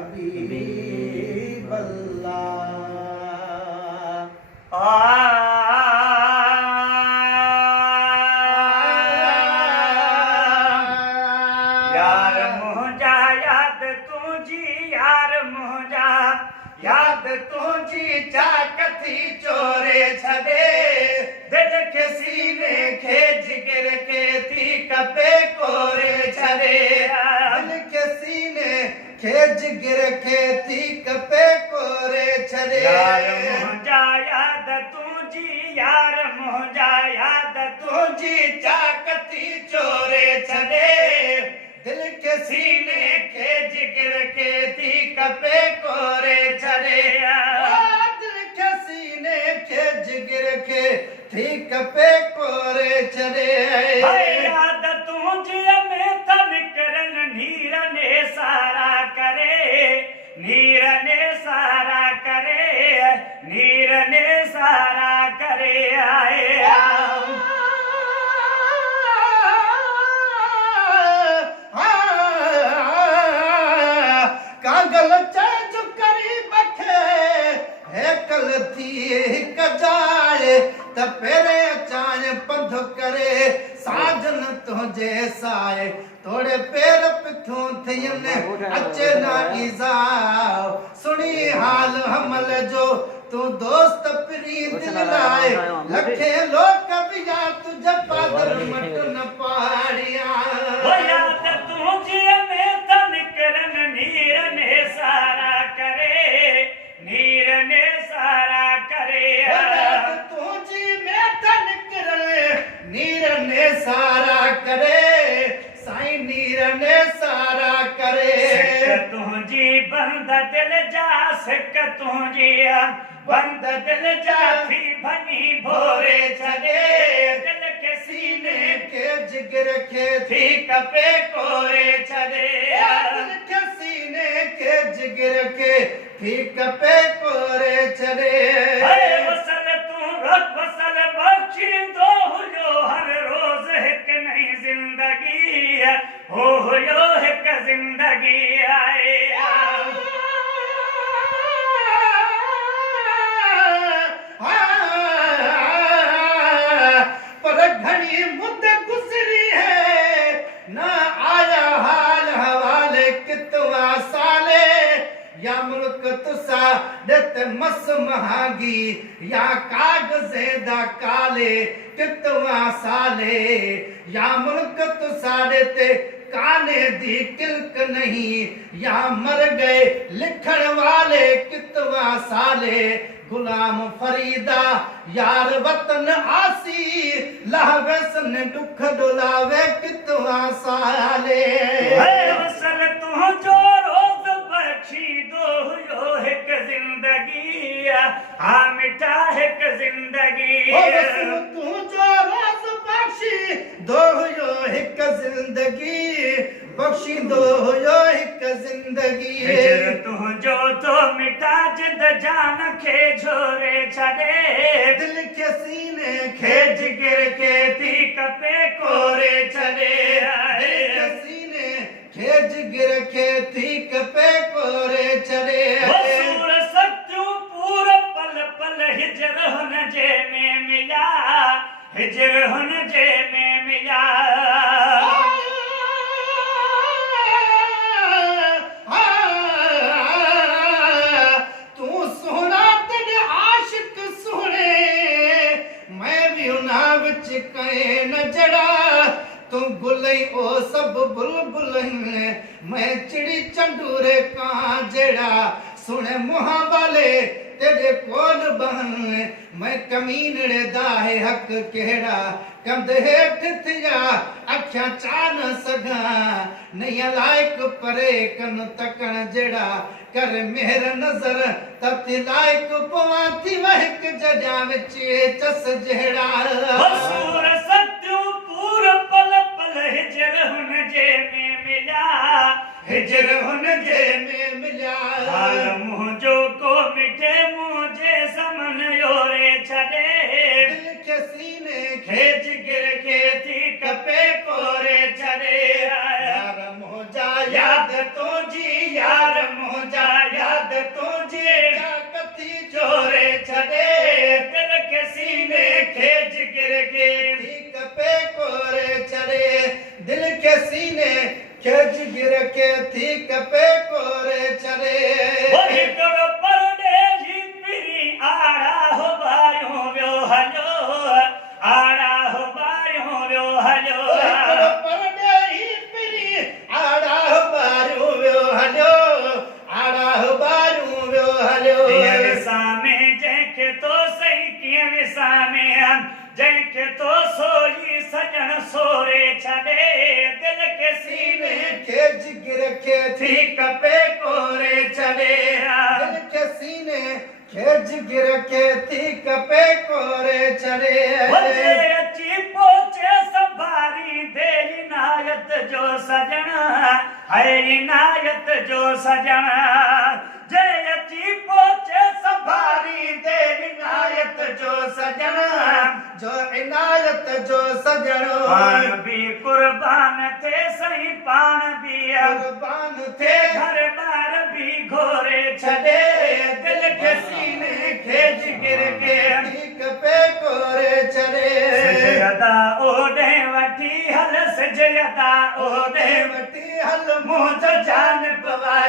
हबीब अल्लाह। यार मुझा याद तुझी, यार मुझा याद तुझी, चाकती चोरे छदे दिल के सीने खे जिगर के थी कपे कोरे छदे, दिल के सीने खे जिगर के थी कपे कोरे छदे। यार मुझा याद तुझी, यार मुझा याद तुझी, चाकती चोरे छदे दिल के सीने के जिगर के थी कपे कोरे छदे। दिल के सीने के जिगर के थी कपे कोरे छदे। याद तुझी में तन करन नीर ने सारा करे, नीर ने सारा करे, नीर ने सारा करे। आए कागल चेज करी बखे है कल थी कजाए तपेरे चान पंध करे साजन तुझे साए थोड़े पैर पिथों थियन अचे ना ईज़ाओ सुनी हाल हमल जो तू दोस्त प्री दिल लाए लखे लोग कबिया तुझे पादर मट न पाड़िया। याद तुझी में तन करन नीर ने सारा करे, नीर ने सारा करे। तुझी में तन करे नीर ने सारा करे साईं नीर ने सारा करे। सिक तुझी बंद दिल जा, सिक तुझी बंद दिल जा थी भनी भोरे छदे दिल के सीने के जिगर के थी कपे कोरे छदे। दिल के सीने के जिगर के थी कपे कोरे छदे। वसल तू रख वसल बख्शी दो जो हर रोज एक नई जिंदगी हो यो एक जिंदगी आए। पर घनी मुद्द गुजरी है ना आया हाल हवाले कितवा साले या मुल्क तुसा दत मस महागी या कागज़े दा काले कितवा साले या मुल्क तुसा दते काने दी किल्क नहीं या मर गए लिखण वाले कितवा साले गुलाम फरीदा यार वतन आसी लहवे सन दुख डुलावे कितवा साले। वसल तू जो रोज बख्शी दो यो एक जिंदगी हा मिठा एक जिंदगी। तू जो रोज बख्शी दो यो एक जिंदगी बख्शी दो यो एक जिंदगी। तू जो तो मिठा जिंद जान खे झोरे छदे दिल के सीने खे जिगर के थी कपे कोरे छदे। दिल के सीने खे जिगर के थी कपे कोरे छदे। सूर सत्यू पूर पल पल हिजर हुन जे में मिला, हिजर हुन जे में मिला। तू सोना तेरे आशिक सोने मैं भी उना विच कहे न जड़ा तू गुलई ओ सब बुलबुल मैं चिड़ी चंडूरे का जड़ा सुने मुहा वाले तेरे कोल बहन मैं कमीनड़े दाहे हक केड़ा कंध हेठ थिया अखियां चान सगा नहीं लायक परे कन तकण जड़ा कर मेहर नजर तति लायक पवा थी वहक जजा विच चस जड़ा। सूर सत्यू पूर पल पल हिजर हुन जे में मिला, हिजर हुन जे में मिला। मुझो को मिठे मुझे समन योरे छदे दिल के सीने खे जिगर के थी कपे कोरे छदे। यार मोजा याद तो जी यार मोजा चोरे छॾे दिल खे सीने खे जिगर खे थी कपे कोरे छॾे दिल खे सीने खे जिगर खे थी कपे कोरे छॾे वो हिकिड़ो परदेसी पिरी आड़ा हो ॿारियूं वियो हलियो आड़ा हो ॿारियूं वियो हलियो हिकिड़ो परॾेही पिरी आड़ा ॿारियूं वियो हलियो आड़ा ॿारियूं वियो हलियो कीअं विसामे जंहिंखे तो सही कीअं विसामे जंहिंखे तो सोई सजण सोरे छॾे दिल खे सीने खे जिगर खे थी कपे कोरे छॾे दिल खे सीने खे जिगर खे थी कपे कोरे छॾे वजे अची पहुचे संभारी दे इनायत जो सजण है इनायत जो सजण जे अची पहुचे संभारी दे इनायत जो सजण जो इनायत जो सजणो पाण बि कुर्बान थे सही पाण बि कुर्बान थे थे घर ॿार बि घोरे छॾे दिल खे सीने खे जिगर खे थी कपे कोरे छॾे सजदा ओॾे वठी हल सजदा ओॾे वठी हल मुंहिंजा